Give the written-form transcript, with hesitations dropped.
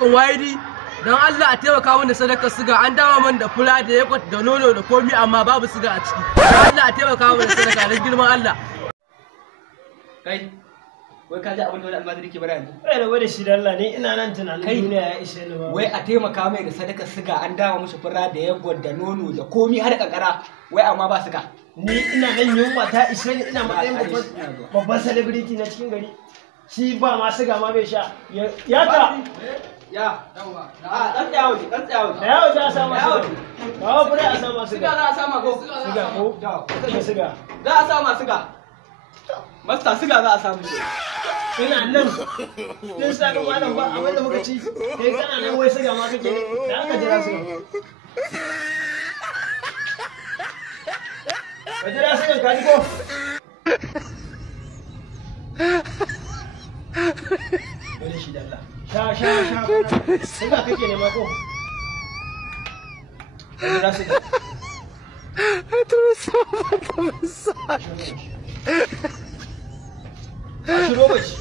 Waidi don Allah a taimaka mana sadakar siga an dawo man da fura da yakot da nono da komi amma babu siga a ciki. Don Allah a taimaka mana sadaka don girman Allah. Kai, wai ka ji abin da wani almajiri ke bara yanzu? Kai da wani shi da Allah ne ina nan tunanin duniya ya ishe ni ba. Wai a taimaka mai da sadakar siga an dawo mishi fura da yakot da nono da komi har kankara wai amma ba siga. Ni ina nan yunwa ta ishe ni ina matsayin babban celebrity na cikin gari. Shi ba ma siga ma bai sha. Ya ta. Ya, a ɗan tsayawo ne, ɗan tsayawo ne. Da yawo za a sama siga. Kawo fure a sama siga. Siga za a sama ko? Siga ko? Da siga. Za a sama siga. Masta siga za a samu. Ina nan. Din sa ga malam ba abin da muka ci. Kai kana nan wai siga ma kake. Da aka jira siga. Ka jira siga ka ji ko? Wani shi da Allah. Sha. Siga kake nema ko? Ka jira siga. A shiro mace.